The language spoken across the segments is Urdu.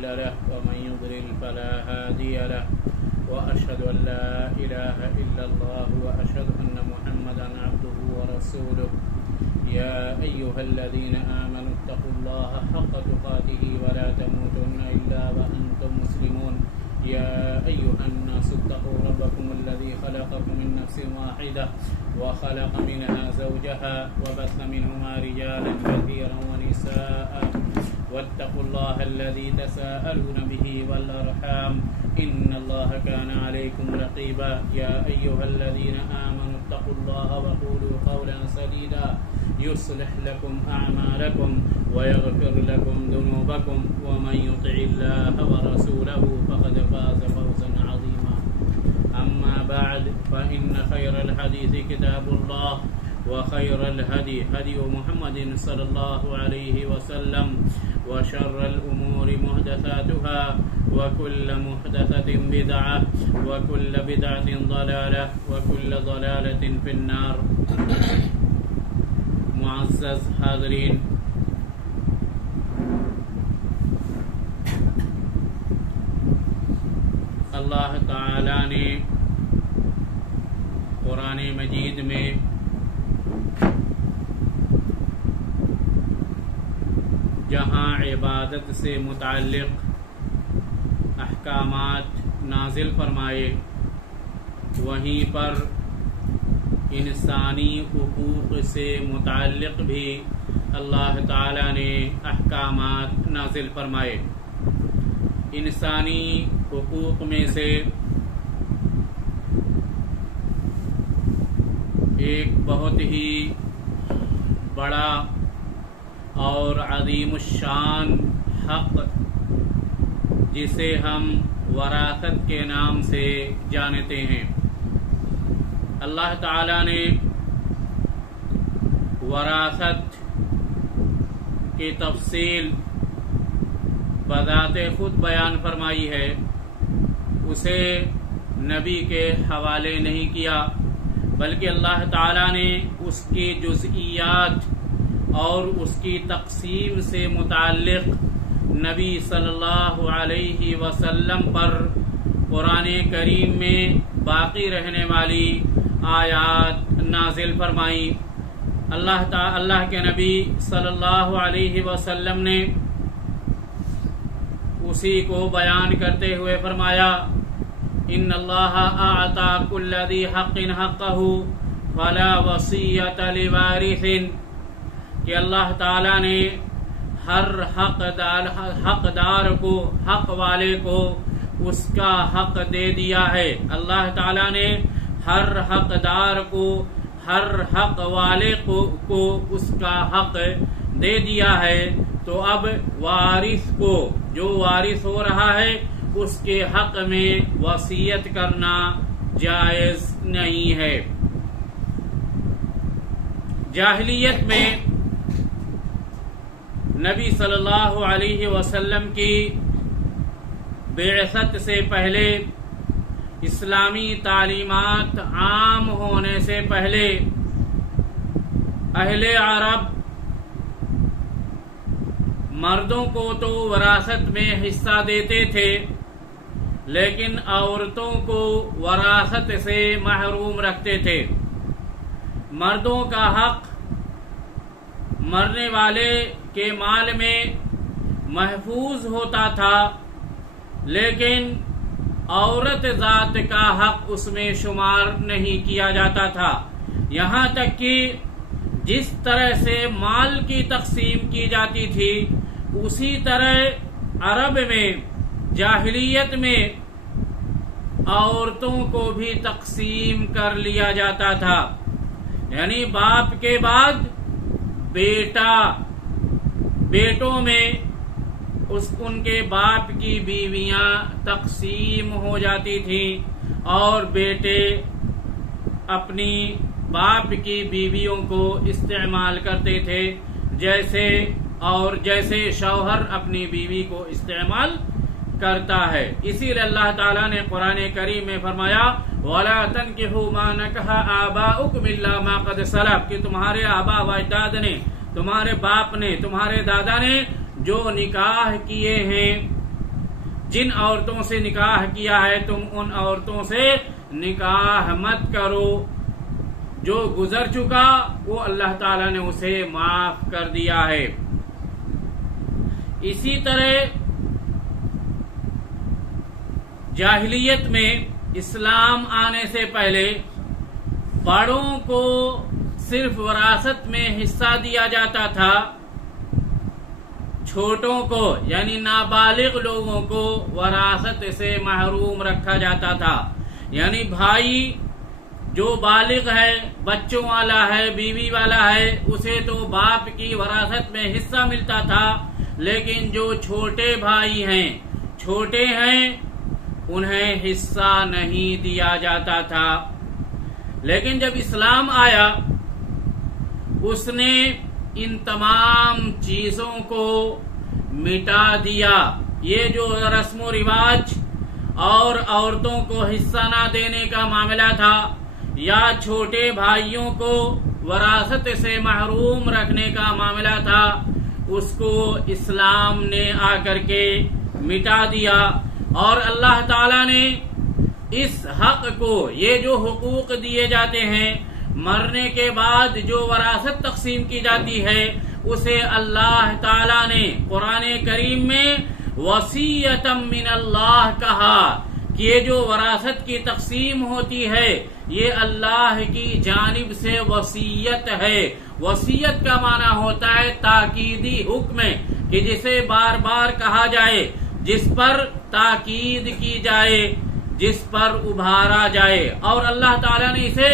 مضل له ومن يضلل فلا هادي له وأشهد أن لا إله إلا الله وأشهد أن محمدا عبده ورسوله يا أيها الذين آمنوا اتقوا الله حق تقاته ولا تموتن إلا وأنتم مسلمون يا أيها الناس اتقوا ربكم الذي خلقكم من نفس واحدة وخلق منها زوجها وبث منهما رجالا كثيرا ونساء واتقوا الله الذي تساءلون به والأرحام إن الله كان عليكم رقيبا يا أيها الذين آمنوا اتقوا الله وقولوا قولا سديدا يصلح لكم أعمالكم ويغفر لكم ذنوبكم ومن يطع الله ورسوله فقد فاز فوزا عظيما أما بعد فإن خير الحديث كتاب الله وخير الهدي هدي محمد صلى الله عليه وسلم وشر الأمور محدثاتها وكل محدثة بدعة وكل بدعة ضلالة وكل ضلالة في النار. معزز حاضرین، اللہ تعالی نے قرآن مجید میں جہاں عبادت سے متعلق احکامات نازل فرمائے، وہیں پر انسانی حقوق سے متعلق بھی اللہ تعالی نے احکامات نازل فرمائے. انسانی حقوق میں سے ایک بہت ہی بڑا اور عظیم الشان حق جسے ہم وراثت کے نام سے جانتے ہیں. اللہ تعالی نے وراثت کی تفصیل بذات خود بیان فرمائی ہے، اسے نبی کے حوالے نہیں کیا، بلکہ اللہ تعالی نے اس کی جزئیات اور اس کی تقسیم سے متعلق نبی صلی اللہ علیہ وسلم پر قرآن کریم میں باقی رہنے والی آیات نازل فرمائی. اللہ کے نبی صلی اللہ علیہ وسلم نے اسی کو بیان کرتے ہوئے فرمایا، ان اللہ اعطى كل ذی حق حقه فلا وصیۃ لوارث، کہ اللہ تعالی نے ہر حقدار کو، حق والے کو اس کا حق دے دیا ہے. اللہ تعالی نے ہر حقدار کو، ہر حق والے کو اس کا حق دے دیا ہے. تو اب وارث کو، جو وارث ہو رہا ہے، اس کے حق میں وصیت کرنا جائز نہیں ہے. جاہلیت میں نبی صلی اللہ علیہ وسلم کی بعثت سے پہلے، اسلامی تعلیمات عام ہونے سے پہلے، اہل عرب مردوں کو تو وراثت میں حصہ دیتے تھے، لیکن عورتوں کو وراثت سے محروم رکھتے تھے. مردوں کا حق مرنے والے کے مال میں محفوظ ہوتا تھا، لیکن عورت ذات کا حق اس میں شمار نہیں کیا جاتا تھا. یہاں تک کہ جس طرح سے مال کی تقسیم کی جاتی تھی، اسی طرح عرب میں جاہلیت میں عورتوں کو بھی تقسیم کر لیا جاتا تھا. یعنی باپ کے بعد بیٹوں میں ان کے باپ کی بیویاں تقسیم ہو جاتی تھیں، اور بیٹے اپنی باپ کی بیویوں کو استعمال کرتے تھے، جیسے شوہر اپنی بیوی کو استعمال کرتا ہے. اسی لیے اللہ تعالیٰ نے قرآن کریم میں فرمایا، وَلَا تَنْكِحُوا مَا نَكَحَ آبَاؤُكُمْ إِلَّا مَا قَدْ سَلَفَ، کہ تمہارے آبا و اجداد نے، تمہارے باپ نے، تمہارے دادا نے جو نکاح کیے ہیں جن عورتوں سے نکاح کیا ہے تم ان عورتوں سے نکاح مت کرو، جو گزر چکا وہ اللہ تعالیٰ نے اسے معاف کر دیا ہے۔ اسی طرح جاہلیت میں اسلام آنے سے پہلے بڑوں کو صرف وراثت میں حصہ دیا جاتا تھا، چھوٹوں کو یعنی نابالغ لوگوں کو وراثت سے محروم رکھا جاتا تھا۔ یعنی بھائی جو بالغ ہے، بچوں والا ہے، بیوی والا ہے، اسے تو باپ کی وراثت میں حصہ ملتا تھا، لیکن جو چھوٹے بھائی ہیں، چھوٹے ہیں، انہیں حصہ نہیں دیا جاتا تھا۔ لیکن جب اسلام آیا اس نے ان تمام چیزوں کو مٹا دیا۔ یہ جو رسم و رواج اور عورتوں کو حصہ نہ دینے کا معاملہ تھا یا چھوٹے بھائیوں کو وراثت سے محروم رکھنے کا معاملہ تھا، اس کو اسلام نے آ کر کے مٹا دیا، اور اللہ تعالی نے اس حق کو، یہ جو حقوق دیے جاتے ہیں، مرنے کے بعد جو وراثت تقسیم کی جاتی ہے، اسے اللہ تعالی نے قرآن کریم میں وصیۃ من اللہ کہا کہ یہ جو وراثت کی تقسیم ہوتی ہے یہ اللہ کی جانب سے وصیت ہے۔ وصیت کا معنی ہوتا ہے تاکیدی حکم، کہ جسے بار بار کہا جائے، جس پر تاکید کی جائے، جس پر ابھارا جائے، اور اللہ تعالیٰ نے اسے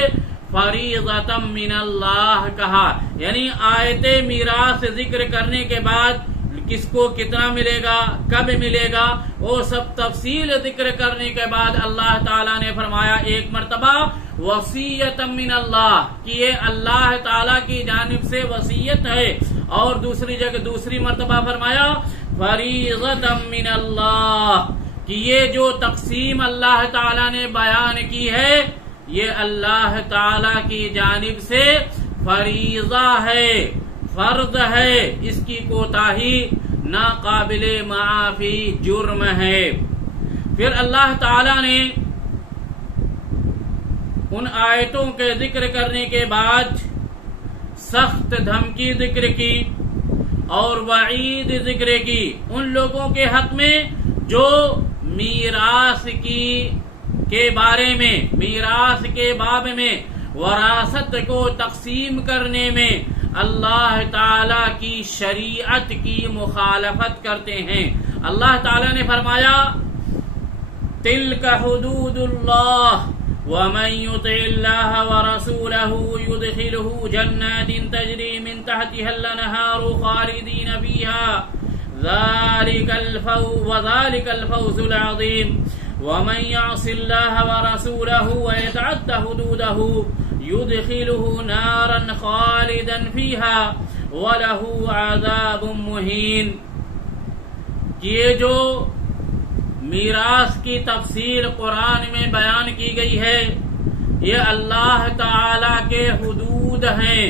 فریضۃ من اللہ کہا۔ یعنی آیت میراث ذکر کرنے کے بعد کس کو کتنا ملے گا، کب ملے گا، وہ سب تفصیل ذکر کرنے کے بعد اللہ تعالیٰ نے فرمایا ایک مرتبہ وصیۃ من اللہ، کہ یہ اللہ تعالیٰ کی جانب سے وصیت ہے، اور دوسری جگہ دوسری مرتبہ فرمایا فریضۃ من اللہ، کہ یہ جو تقسیم اللہ تعالیٰ نے بیان کی ہے یہ اللہ تعالیٰ کی جانب سے فریضہ ہے، فرض ہے، اس کی کوتاہی ناقابل معافی جرم ہے۔ پھر اللہ تعالیٰ نے ان آیتوں کے ذکر کرنے کے بعد سخت دھمکی ذکر کی اور وعید ذکر کی ان لوگوں کے حق میں جو میراث کے بارے میں، میراث کے باب میں، وراثت کو تقسیم کرنے میں اللہ تعالی کی شریعت کی مخالفت کرتے ہیں۔ اللہ تعالی نے فرمایا تلک حدود اللہ ومن يطع الله ورسوله يدخله جنات تجري من تحتها الانهار خالدين فيها وذلك الفوز العظيم ومن يعص الله ورسوله ويتعد حدوده يدخله نارا خالدا فيها وله عذاب مهين۔ یہ جو میراث کی تفصیل قرآن میں بیان کی گئی ہے یہ اللہ تعالی کے حدود ہیں،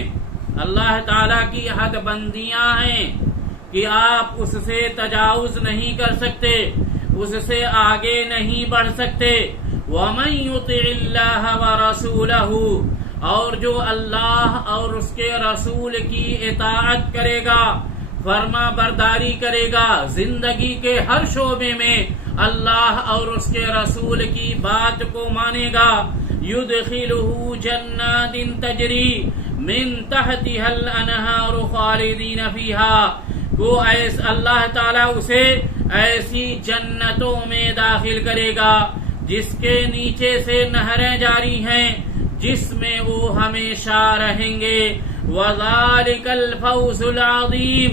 اللہ تعالی کی حد بندیاں ہیں کہ آپ اس سے تجاوز نہیں کر سکتے، اس سے آگے نہیں بڑھ سکتے۔ وَمَن يُطِعِ اللَّهَ وَرَسُولَهُ، اور جو اللہ اور اس کے رسول کی اطاعت کرے گا، فرما برداری کرے گا، زندگی کے ہر شعبے میں اللہ اور اس کے رسول کی بات کو مانے گا، يُدْخِلُهُ جَنَّاتٍ تَجْرِي مِن تَحْتِهَا الْأَنْهَارُ خَالِدِينَ فِيهَا، وہ اللہ تعالیٰ اسے ایسی جنتوں میں داخل کرے گا جس کے نیچے سے نہریں جاری ہیں، جس میں وہ ہمیشہ رہیں گے۔ وَذَلِكَ الْفَوْزُ الْعَظِيمُ،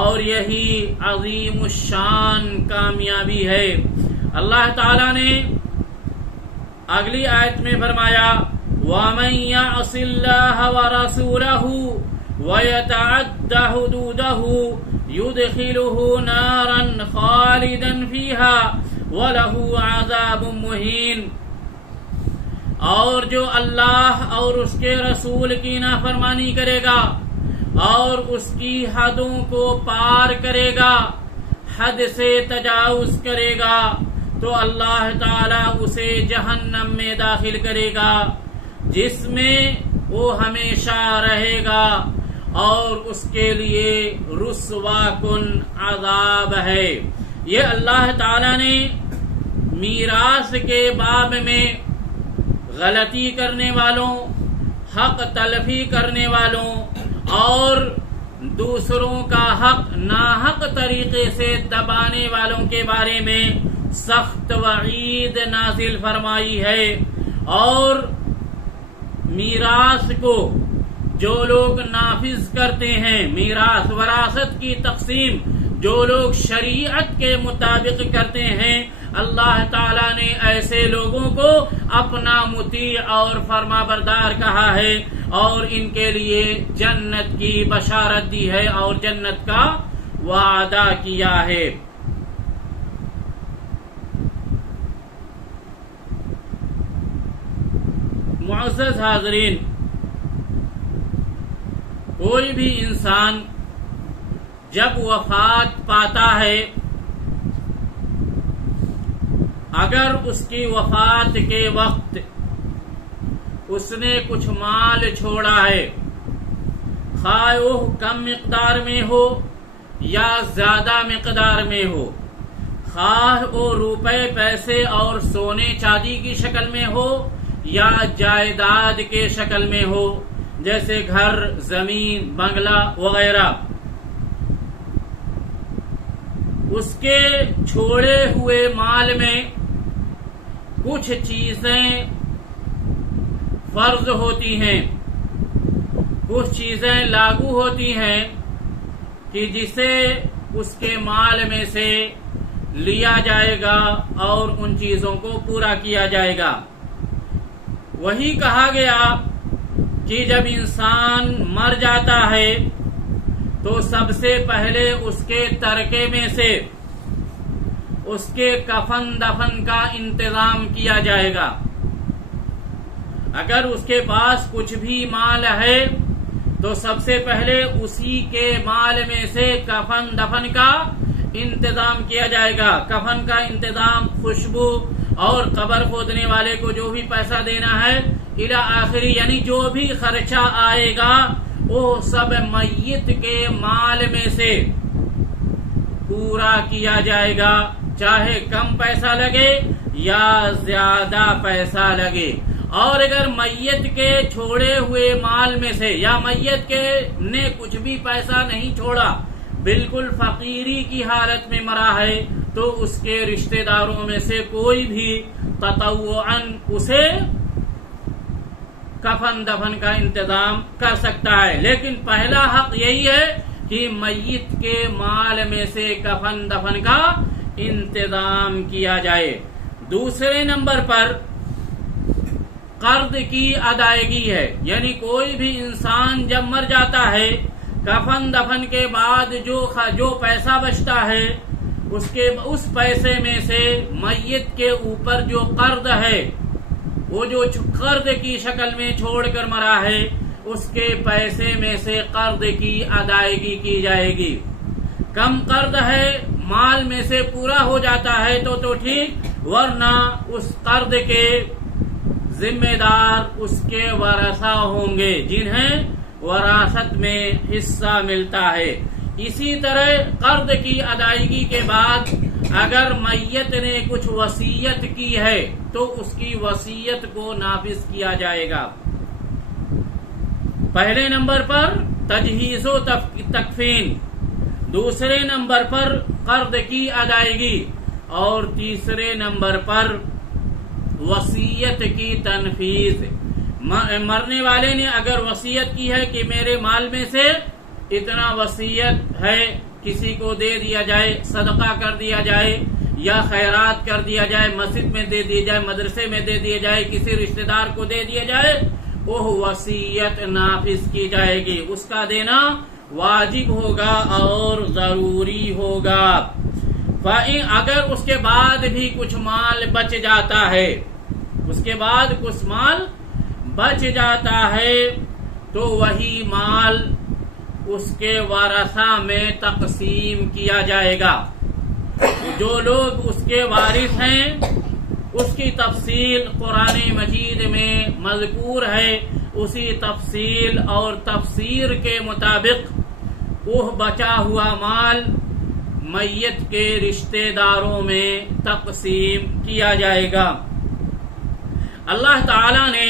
اور یہی عظیم الشان کامیابی ہے۔ اللہ تعالیٰ نے اگلی آیت میں فرمایا وَمَن يَعْصِ اللَّهَ وَرَسُولَهُ وَيَتَعَدَّ حُدُودَهُ يُدْخِلُهُ نَارًا خَالِدًا فِيهَا وَلَهُ عَذَابٌ مُهِينٌ، اور جو اللہ اور اس کے رسول کی نافرمانی کرے گا اور اس کی حدوں کو پار کرے گا، حد سے تجاوز کرے گا تو اللہ تعالی اسے جہنم میں داخل کرے گا، جس میں وہ ہمیشہ رہے گا اور اس کے لیے رسوا کن عذاب ہے۔ یہ اللہ تعالی نے میراث کے باب میں غلطی کرنے والوں، حق تلفی کرنے والوں اور دوسروں کا حق ناحق طریقے سے دبانے والوں کے بارے میں سخت وعید نازل فرمائی ہے، اور میراث کو جو لوگ نافذ کرتے ہیں، میراث وراثت کی تقسیم جو لوگ شریعت کے مطابق کرتے ہیں، اللہ تعالیٰ نے ایسے لوگوں کو اپنا مطیع اور فرما بردار کہا ہے اور ان کے لیے جنت کی بشارت دی ہے اور جنت کا وعدہ کیا ہے۔ معزز حاضرین، کوئی بھی انسان جب وفات پاتا ہے، اگر اس کی وفات کے وقت اس نے کچھ مال چھوڑا ہے، خواہ وہ کم مقدار میں ہو یا زیادہ مقدار میں ہو، خواہ وہ روپے پیسے اور سونے چاندی کی شکل میں ہو یا جائیداد کے شکل میں ہو، جیسے گھر، زمین، بنگلہ وغیرہ، اس کے چھوڑے ہوئے مال میں کچھ چیزیں فرض ہوتی ہیں، کچھ چیزیں لاگو ہوتی ہیں کہ جسے اس کے مال میں سے لیا جائے گا اور ان چیزوں کو پورا کیا جائے گا۔ وہی کہا گیا کہ جب انسان مر جاتا ہے تو سب سے پہلے اس کے ترکے میں سے اس کے کفن دفن کا انتظام کیا جائے گا۔ اگر اس کے پاس کچھ بھی مال ہے تو سب سے پہلے اسی کے مال میں سے کفن دفن کا انتظام کیا جائے گا۔ کفن کا انتظام، خوشبو اور قبر کھودنے والے کو جو بھی پیسہ دینا ہے الی آخری، یعنی جو بھی خرچہ آئے گا وہ سب میت کے مال میں سے پورا کیا جائے گا، چاہے کم پیسہ لگے یا زیادہ پیسہ لگے۔ اور اگر میت کے چھوڑے ہوئے مال میں سے یا میت کے نے کچھ بھی پیسہ نہیں چھوڑا، بالکل فقیری کی حالت میں مرا ہے، تو اس کے رشتہ داروں میں سے کوئی بھی تطوعاً اسے کفن دفن کا انتظام کر سکتا ہے، لیکن پہلا حق یہی ہے کہ میت کے مال میں سے کفن دفن کا انتظام کیا جائے۔ دوسرے نمبر پر قرض کی ادائیگی ہے، یعنی کوئی بھی انسان جب مر جاتا ہے، کفن دفن کے بعد جو پیسہ بچتا ہے اس پیسے میں سے میت کے اوپر جو قرض ہے، وہ جو قرض کی شکل میں چھوڑ کر مرا ہے، اس کے پیسے میں سے قرض کی ادائیگی کی جائے گی۔ کم قرض ہے، مال میں سے پورا ہو جاتا ہے تو ٹھیک، ورنہ اس قرض کے ذمہ دار اس کے ورثہ ہوں گے جنہیں وراثت میں حصہ ملتا ہے۔ اسی طرح قرض کی ادائیگی کے بعد اگر میت نے کچھ وصیت کی ہے تو اس کی وصیت کو نافذ کیا جائے گا۔ پہلے نمبر پر تجہیز و تکفین، دوسرے نمبر پر قرض کی ادائیگی اور تیسرے نمبر پر وصیت کی تنفیذ۔ مرنے والے نے اگر وصیت کی ہے کہ میرے مال میں سے اتنا وصیت ہے، کسی کو دے دیا جائے، صدقہ کر دیا جائے یا خیرات کر دیا جائے، مسجد میں دے دیا جائے، مدرسے میں دے دیا جائے، کسی رشتہ دار کو دے دیا جائے، وہ وصیت نافذ کی جائے گی، اس کا دینا واجب ہوگا اور ضروری ہوگا۔ اگر اس کے بعد بھی کچھ مال بچ جاتا ہے، اس کے بعد کچھ مال بچ جاتا ہے تو وہی مال اس کے ورثہ میں تقسیم کیا جائے گا۔ جو لوگ اس کے وارث ہیں اس کی تفصیل قرآن مجید میں مذکور ہے، اسی تفصیل اور تفسیر کے مطابق وہ بچا ہوا مال میت کے رشتہ داروں میں تقسیم کیا جائے گا۔ اللہ تعالی نے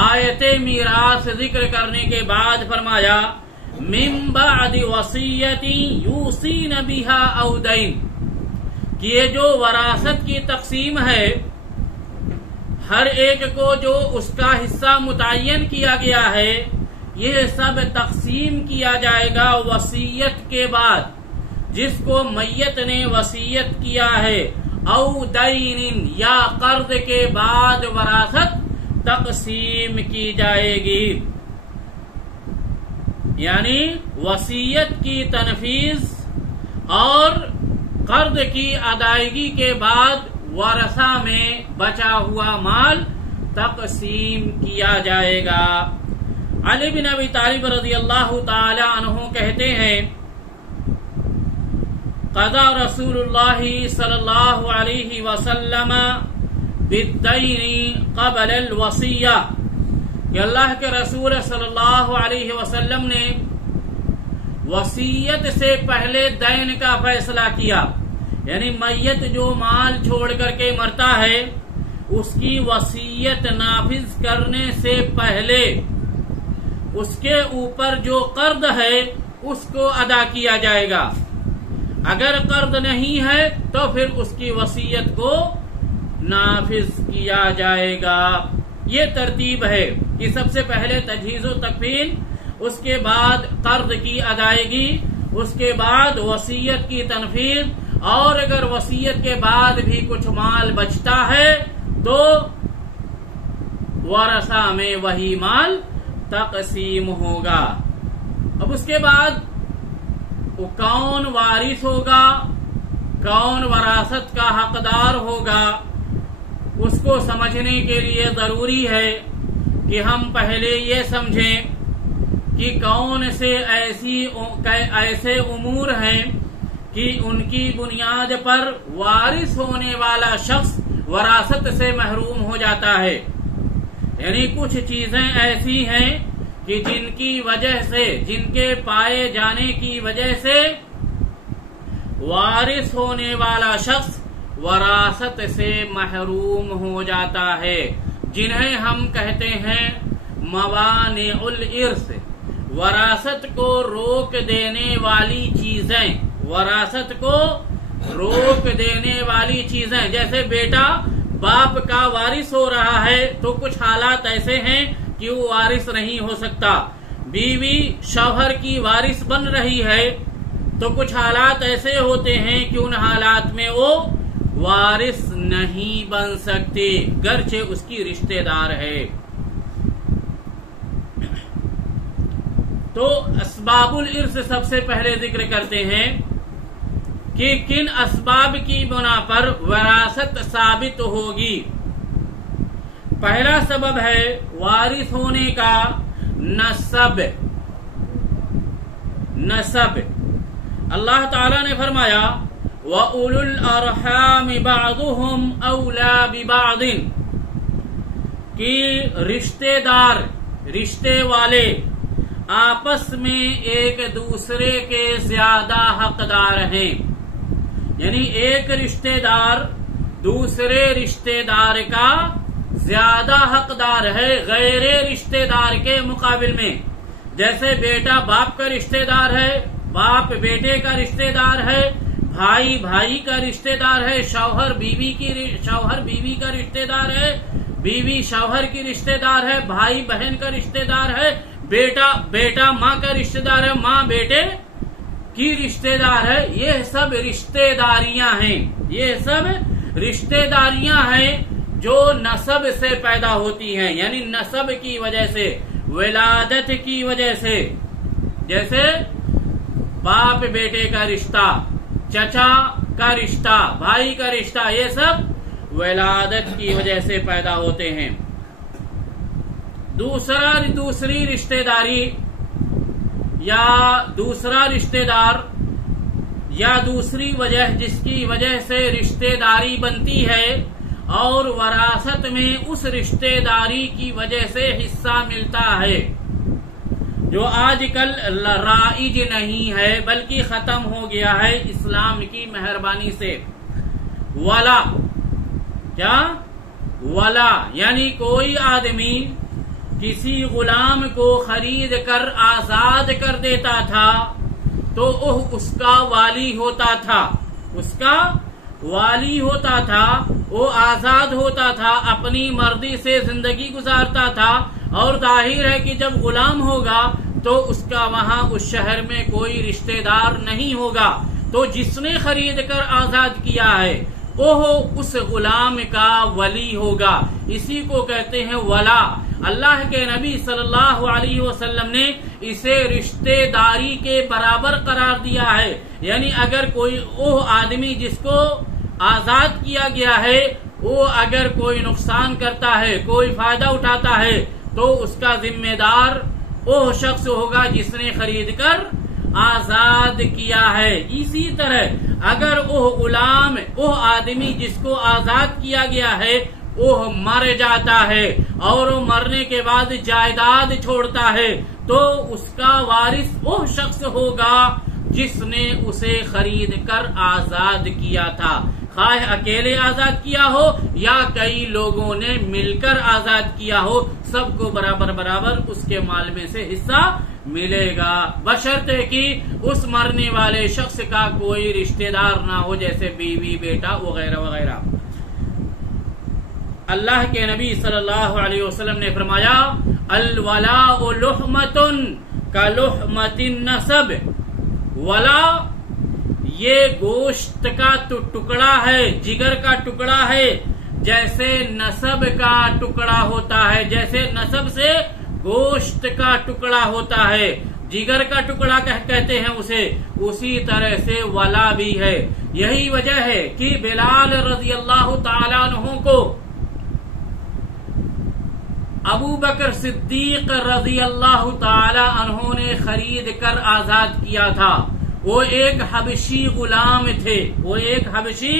آیت میراث ذکر کرنے کے بعد فرمایا من بعد وصیت یوصین بہا او دین، کہ یہ جو وراثت کی تقسیم ہے، ہر ایک کو جو اس کا حصہ متعین کیا گیا ہے، یہ سب تقسیم کیا جائے گا وصیت کے بعد، جس کو میت نے وصیت کیا ہے، او دین یا قرض کے بعد وراثت تقسیم کی جائے گی۔ یعنی وصیت کی تنفیذ اور قرض کی ادائیگی کے بعد ورثہ میں بچا ہوا مال تقسیم کیا جائے گا۔ علی بن ابی طالب رضی اللہ تعالی عنہ کہتے ہیں قضا رسول اللہ صلی اللہ علیہ وسلم بالدین قبل الوصیہ، کہ اللہ کے رسول صلی اللہ علیہ وسلم نے وصیت سے پہلے دین کا فیصلہ کیا، یعنی میت جو مال چھوڑ کر کے مرتا ہے اس کی وصیت نافذ کرنے سے پہلے اس کے اوپر جو قرض ہے اس کو ادا کیا جائے گا، اگر قرض نہیں ہے تو پھر اس کی وصیت کو نافذ کیا جائے گا۔ یہ ترتیب ہے کہ سب سے پہلے تجہیز و تکفین، اس کے بعد قرض کی ادائیگی، اس کے بعد وصیت کی تنفیذ، اور اگر وصیت کے بعد بھی کچھ مال بچتا ہے تو ورثہ میں وہی مال تقسیم ہوگا۔ اب اس کے بعد کون وارث ہوگا، کون وراثت کا حقدار ہوگا، اس کو سمجھنے کے لیے ضروری ہے کہ ہم پہلے یہ سمجھیں کہ کون سے ایسے امور ہیں کہ ان کی بنیاد پر وارث ہونے والا شخص وراثت سے محروم ہو جاتا ہے۔ یعنی کچھ چیزیں ایسی ہیں کہ جن کی وجہ سے، جن کے پائے جانے کی وجہ سے وارث ہونے والا شخص وراثت سے محروم ہو جاتا ہے، جنہیں ہم کہتے ہیں موانع الارث، وراثت کو روک دینے والی چیزیں، وراثت کو روک دینے والی چیزیں۔ جیسے بیٹا باپ کا وارث ہو رہا ہے تو کچھ حالات ایسے ہیں کہ وہ وارث نہیں ہو سکتا، بیوی شوہر کی وارث بن رہی ہے تو کچھ حالات ایسے ہوتے ہیں کہ ان حالات میں وہ وارث نہیں بن سکتی گرچہ اس کی رشتہ دار ہے۔ تو اسباب الارث سب سے پہلے ذکر کرتے ہیں کہ کن اسباب کی بنا پر وراثت ثابت ہوگی۔ پہلا سبب ہے وارث ہونے کا نسب۔ نسب اللہ تعالی نے فرمایا وَأُولُو الْأَرْحَامِ بَعْضُهُمْ أَوْلَى بِبَعْضٍ، کہ رشتے دار، رشتے والے آپس میں ایک دوسرے کے زیادہ حقدار ہیں۔ یعنی ایک رشتے دار دوسرے رشتے دار کا زیادہ حقدار ہے غیر رشتے دار کے مقابل میں۔ جیسے بیٹا باپ کا رشتے دار ہے، باپ بیٹے کا رشتے دار ہے، بھائی بھائی کا رشتے دار ہے، شوہر بیوی کا رشتے دار ہے، بیوی شوہر کی رشتے دار ہے، بھائی بہن کا رشتے دار ہے، بیٹا ماں کا رشتے دار ہے، ماں بیٹے کی رشتے دار ہے۔ یہ سب رشتے داریاں ہیں، یہ سب رشتے داریاں ہیں جو نسب سے پیدا ہوتی ہیں، یعنی نسب کی وجہ سے، ولادت کی وجہ سے۔ جیسے باپ بیٹے کا رشتہ، چچا کا رشتہ، بھائی کا رشتہ، یہ سب ولادت کی وجہ سے پیدا ہوتے ہیں۔ دوسری رشتہ داری یا دوسرا رشتہ دار یا دوسری وجہ جس کی وجہ سے رشتہ داری بنتی ہے اور وراثت میں اس رشتہ داری کی وجہ سے حصہ ملتا ہے، جو آج کل رائج نہیں ہے بلکہ ختم ہو گیا ہے اسلام کی مہربانی سے۔ ولا، کیا؟ ولا یعنی کوئی آدمی کسی غلام کو خرید کر آزاد کر دیتا تھا تو اس کا والی ہوتا تھا، اس کا والی ہوتا تھا، وہ آزاد ہوتا تھا، اپنی مرضی سے زندگی گزارتا تھا، اور ظاہر ہے کہ جب غلام ہوگا تو اس کا وہاں اس شہر میں کوئی رشتہ دار نہیں ہوگا، تو جس نے خرید کر آزاد کیا ہے وہ اس غلام کا ولی ہوگا، اسی کو کہتے ہیں ولا۔ اللہ کے نبی صلی اللہ علیہ وسلم نے اسے رشتہ داری کے برابر قرار دیا ہے، یعنی اگر کوئی وہ آدمی جس کو آزاد کیا گیا ہے وہ اگر کوئی نقصان کرتا ہے، کوئی فائدہ اٹھاتا ہے، تو اس کا ذمہ دار وہ شخص ہوگا جس نے خرید کر آزاد کیا ہے۔ اسی طرح اگر وہ غلام، وہ آدمی جس کو آزاد کیا گیا ہے، وہ مر جاتا ہے اور وہ مرنے کے بعد جائیداد چھوڑتا ہے، تو اس کا وارث وہ شخص ہوگا جس نے اسے خرید کر آزاد کیا تھا، خواہ اکیلے آزاد کیا ہو یا کئی لوگوں نے مل کر آزاد کیا ہو، سب کو برابر برابر اس کے مال میں سے حصہ ملے گا، بشرطے کہ اس مرنے والے شخص کا کوئی رشتہ دار نہ ہو، جیسے بیوی، بیٹا وغیرہ وغیرہ۔ اللہ کے نبی صلی اللہ علیہ وسلم نے فرمایا الولاء لحمۃ کلحمۃ النسب، ولا یہ گوشت کا ٹکڑا ہے، جگر کا ٹکڑا ہے، جیسے نسب کا ٹکڑا ہوتا ہے، جیسے نسب سے گوشت کا ٹکڑا ہوتا ہے، جگر کا ٹکڑا کہتے ہیں اسے، اسی طرح سے ولا بھی ہے۔ یہی وجہ ہے کہ بلال رضی اللہ تعالیٰ عنہ کو ابو بکر صدیق رضی اللہ تعالی عنہ نے خرید کر آزاد کیا تھا۔ وہ ایک حبشی غلام تھے، وہ ایک حبشی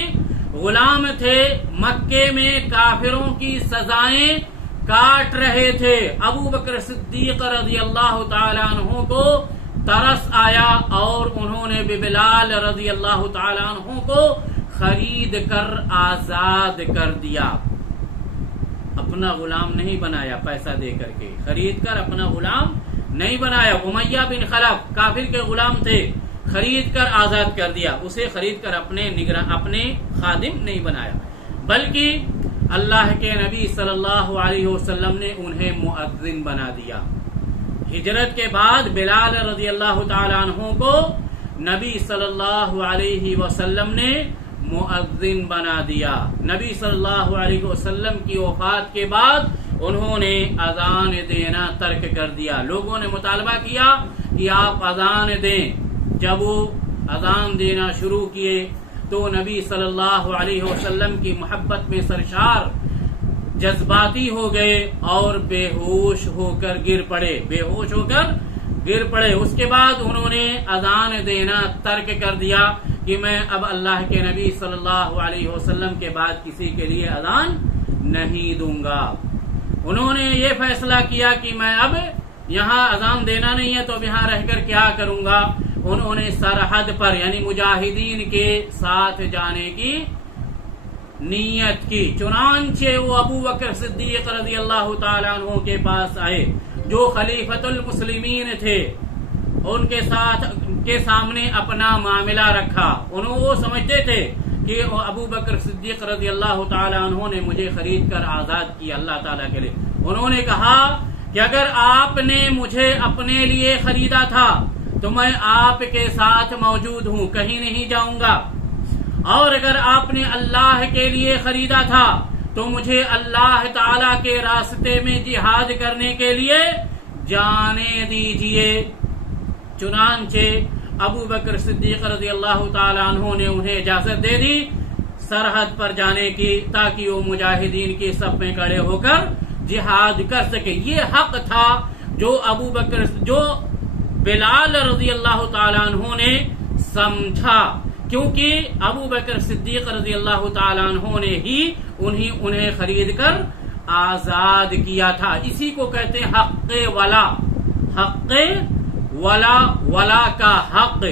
غلام تھے، مکے میں کافروں کی سزائیں کاٹ رہے تھے۔ ابو بکر صدیق رضی اللہ تعالی عنہ کو ترس آیا اور انہوں نے بلال رضی اللہ تعالی عنہ کو خرید کر آزاد کر دیا، اپنا غلام نہیں بنایا، پیسہ دے کر کے خرید کر اپنا غلام نہیں بنایا۔ امیہ بن خلف کافر کے غلام تھے، خرید کر آزاد کر دیا، اسے خرید کر اپنے خادم نہیں بنایا، بلکہ اللہ کے نبی صلی اللہ علیہ وسلم نے انہیں مؤذن بنا دیا۔ ہجرت کے بعد بلال رضی اللہ تعالی عنہ کو نبی صلی اللہ علیہ وسلم نے مؤذن بنا دیا۔ نبی صلی اللہ علیہ وسلم کی وفات کے بعد انہوں نے اذان دینا ترک کر دیا۔ لوگوں نے مطالبہ کیا کہ آپ اذان دیں، جب وہ اذان دینا شروع کیے تو نبی صلی اللہ علیہ وسلم کی محبت میں سرشار جذباتی ہو گئے اور بے ہوش ہو کر گر پڑے۔ اس کے بعد انہوں نے اذان دینا ترک کر دیا کہ میں اب اللہ کے نبی صلی اللہ علیہ وسلم کے بعد کسی کے لیے اذان نہیں دوں گا۔ انہوں نے یہ فیصلہ کیا کہ میں اب یہاں اذان دینا نہیں ہے تو اب یہاں رہ کر کیا کروں گا۔ انہوں نے سرحد پر یعنی مجاہدین کے ساتھ جانے کی نیت کی، چنانچہ وہ ابو بکر صدیق رضی اللہ تعالی عنہ کے پاس آئے جو خلیفۃ المسلمین تھے، ان کے سامنے اپنا معاملہ رکھا۔ وہ سمجھتے تھے کہ ابو بکر صدیق رضی اللہ تعالی عنہ نے مجھے خرید کر آزاد کیا اللہ تعالیٰ کے لیے۔ انہوں نے کہا کہ اگر آپ نے مجھے اپنے لیے خریدا تھا تو میں آپ کے ساتھ موجود ہوں، کہیں نہیں جاؤں گا، اور اگر آپ نے اللہ کے لیے خریدا تھا تو مجھے اللہ تعالیٰ کے راستے میں جہاد کرنے کے لیے جانے دیجئے۔ چنانچہ ابو بکر صدیق رضی اللہ تعالی عنہ نے انہیں اجازت دے دی سرحد پر جانے کی، تاکہ وہ مجاہدین کی صف میں کھڑے ہو کر جہاد کر سکے۔ یہ حق تھا جو بلال رضی اللہ تعالی عنہ نے سمجھا، کیونکہ ابو بکر صدیق رضی اللہ تعالیٰ عنہ نے ہی انہیں خرید کر آزاد کیا تھا. اسی کو کہتے ہیں حق ولا. حق ولا، ولا کا حق،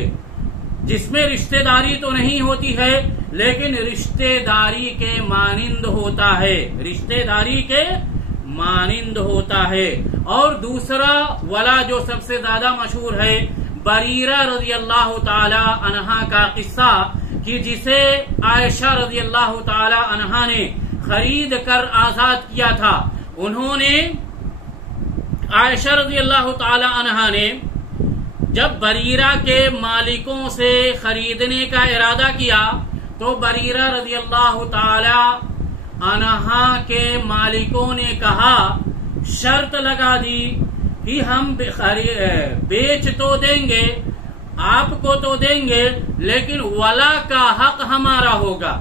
جس میں رشتہ داری تو نہیں ہوتی ہے لیکن رشتہ داری کے مانند ہوتا ہے، رشتہ داری کے مانند ہوتا ہے. اور دوسرا ولا جو سب سے زیادہ مشہور ہے، بریرہ رضی اللہ تعالی عنہا کا قصہ، کہ جسے عائشہ رضی اللہ تعالی عنہا نے خرید کر آزاد کیا تھا. انہوں نے، عائشہ رضی اللہ تعالی عنہا نے جب بریرہ کے مالکوں سے خریدنے کا ارادہ کیا تو بریرہ رضی اللہ تعالی عنہا کے مالکوں نے کہا، شرط لگا دی کہ ہم بیچ تو دیں گے، آپ کو تو دیں گے، لیکن ولا کا حق ہمارا ہوگا.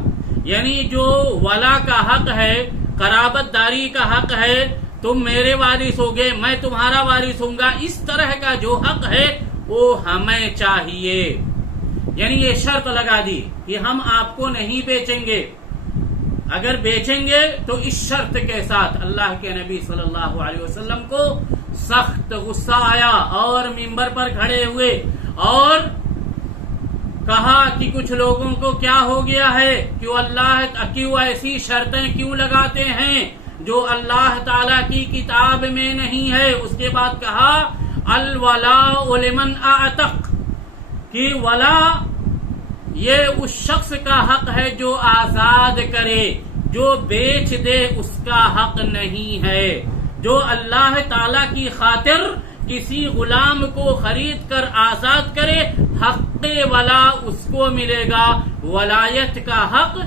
یعنی جو ولا کا حق ہے، قرابت داری کا حق ہے، تم میرے وارث ہوگے، میں تمہارا وارث ہوں گا، اس طرح کا جو حق ہے وہ ہمیں چاہیے. یعنی یہ شرط لگا دی کہ ہم آپ کو نہیں بیچیں گے، اگر بیچیں گے تو اس شرط کے ساتھ. اللہ کے نبی صلی اللہ علیہ وسلم کو سخت غصہ آیا اور منبر پر کھڑے ہوئے اور کہا کہ کچھ لوگوں کو کیا ہو گیا ہے، کیوں ایسی شرطیں کیوں لگاتے ہیں جو اللہ تعالی کی کتاب میں نہیں ہے. اس کے بعد کہا الولاء لمن اعتق، کہ ولا یہ اس شخص کا حق ہے جو آزاد کرے، جو بیچ دے اس کا حق نہیں ہے. جو اللہ تعالی کی خاطر کسی غلام کو خرید کر آزاد کرے، حق ولا اس کو ملے گا، ولایت کا حق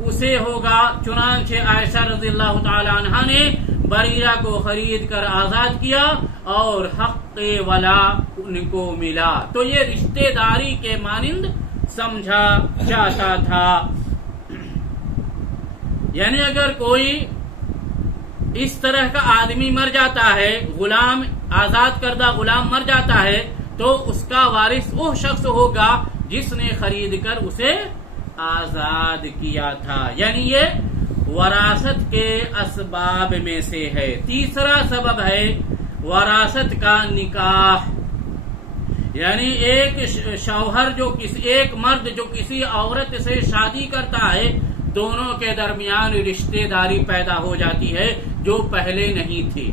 اسے ہوگا. چنانچہ عائشہ رضی اللہ تعالی عنہا نے بریرہ کو خرید کر آزاد کیا اور حق ولا ان کو ملا. تو یہ رشتہ داری کے مانند سمجھا جاتا تھا. یعنی اگر کوئی اس طرح کا آدمی مر جاتا ہے، غلام، آزاد کردہ غلام مر جاتا ہے، تو اس کا وارث وہ شخص ہوگا جس نے خرید کر اسے آزاد کیا تھا. یعنی یہ وراثت کے اسباب میں سے ہے. تیسرا سبب ہے وراثت کا نکاح. یعنی ایک شوہر ایک مرد جو کسی عورت سے شادی کرتا ہے، دونوں کے درمیان رشتہ داری پیدا ہو جاتی ہے جو پہلے نہیں تھی.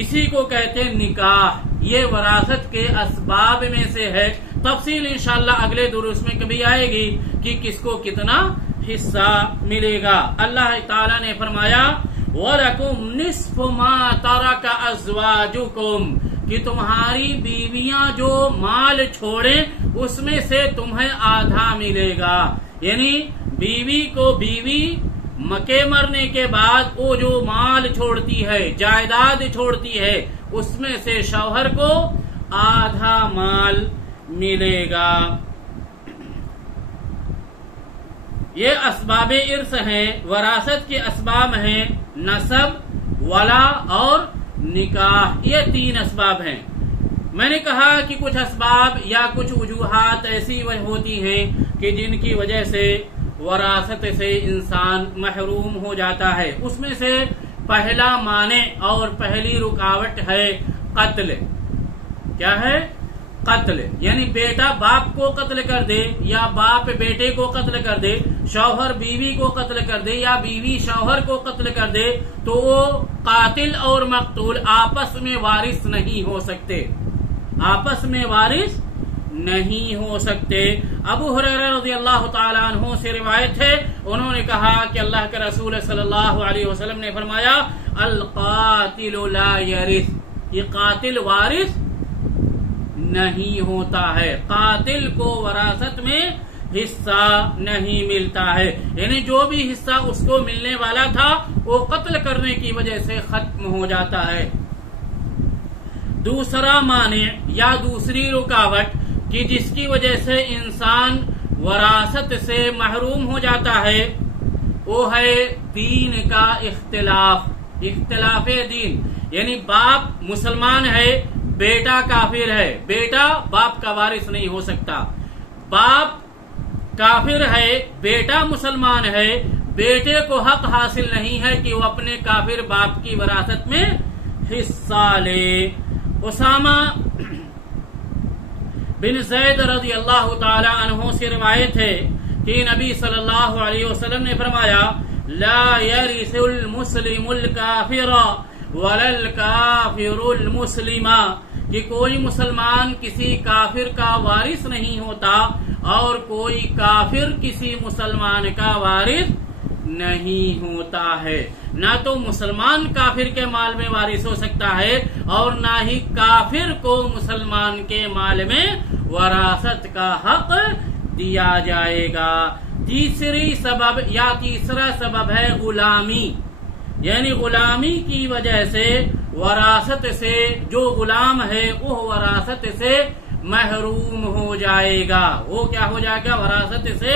اسی کو کہتے ہیں نکاح. یہ وراثت کے اسباب میں سے ہے. تفصیل انشاءاللہ اگلے دروس میں کبھی آئے گی کہ کس کو کتنا حصہ ملے گا. اللہ تعالیٰ نے فرمایا وَلَكُمْ نِصْفُ مَا تَرَكَ أَزْوَاجُكُمْ، کہ تمہاری بیویاں جو مال چھوڑیں اس میں سے تمہیں آدھا ملے گا. یعنی بیوی کو مکے مرنے کے بعد وہ جو مال چھوڑتی ہے، جائیداد چھوڑتی ہے، اس میں سے شوہر کو آدھا مال ملے گا. یہ اسباب ارث ہیں، وراثت کے اسباب ہیں نسب، ولا اور نکاح. یہ 3 اسباب ہیں. میں نے کہا کہ کچھ اسباب یا کچھ وجوہات ایسی ہوتی ہیں کہ جن کی وجہ سے وراثت سے انسان محروم ہو جاتا ہے. اس میں سے پہلا مانع اور پہلی رکاوٹ ہے قتل. کیا ہے؟ قتل. یعنی بیٹا باپ کو قتل کر دے یا باپ بیٹے کو قتل کر دے، شوہر بیوی کو قتل کر دے یا بیوی شوہر کو قتل کر دے، تو وہ قاتل اور مقتول آپس میں وارث نہیں ہو سکتے، آپس میں وارث نہیں ہو سکتے. ابو ہریرہ رضی اللہ تعالی عنہ سے روایت ہے، انہوں نے کہا کہ اللہ کے رسول صلی اللہ علیہ وسلم نے فرمایا القاتل لا یرث، یہ قاتل وارث نہیں ہوتا ہے، قاتل کو وراثت میں حصہ نہیں ملتا ہے. یعنی جو بھی حصہ اس کو ملنے والا تھا وہ قتل کرنے کی وجہ سے ختم ہو جاتا ہے. دوسرا مانع یا دوسری رکاوٹ کہ جس کی وجہ سے انسان وراثت سے محروم ہو جاتا ہے، وہ ہے دین کا اختلاف، اختلاف دین. یعنی باپ مسلمان ہے، بیٹا کافر ہے، بیٹا باپ کا وارث نہیں ہو سکتا. باپ کافر ہے، بیٹا مسلمان ہے، بیٹے کو حق حاصل نہیں ہے کہ وہ اپنے کافر باپ کی وراثت میں حصہ لے. اسامہ بن زید رضی اللہ تعالی عنہ سے روایت ہے کہ نبی صلی اللہ علیہ وسلم نے فرمایا لا يرث المسلم الكافر ولا الكافر المسلم، کہ کوئی مسلمان کسی کافر کا وارث نہیں ہوتا اور کوئی کافر کسی مسلمان کا وارث نہیں ہوتا ہے. نہ تو مسلمان کافر کے مال میں وارث ہو سکتا ہے اور نہ ہی کافر کو مسلمان کے مال میں وراثت کا حق دیا جائے گا. تیسرا سبب ہے غلامی، یعنی غلامی کی وجہ سے وراثت سے جو غلام ہے وہ وراثت سے محروم ہو جائے گا. وہ کیا ہو جائے گا؟ وراثت سے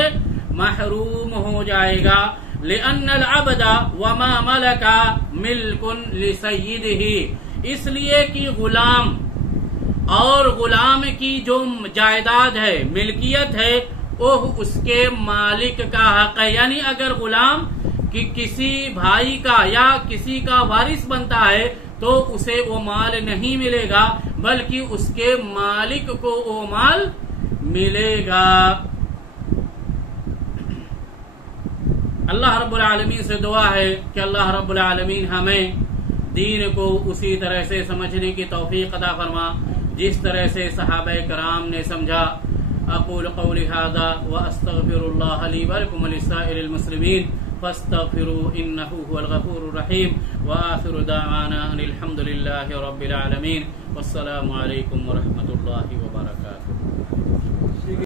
محروم ہو جائے گا. لأن العبد وما ملک ملک لسیدہ، اس لیے کہ غلام اور غلام کی جو جائیداد ہے، ملکیت ہے، وہ اس کے مالک کا حق ہے. یعنی اگر غلام کہ کسی بھائی کا یا کسی کا وارث بنتا ہے تو اسے وہ مال نہیں ملے گا بلکہ اس کے مالک کو وہ مال ملے گا. اللہ رب العالمین سے دعا ہے کہ اللہ رب العالمین ہمیں دین کو اسی طرح سے سمجھنے کی توفیق عطا فرما جس طرح سے صحابہ کرام نے سمجھا. اقول قولی ھذا واستغفر اللہ لی ولکم ولسائر المسلمین فاستغفروا انه هو الغفور الرحیم. وآخر دعوانا ان الحمد للہ رب العالمین. والسلام علیکم ورحمۃ اللہ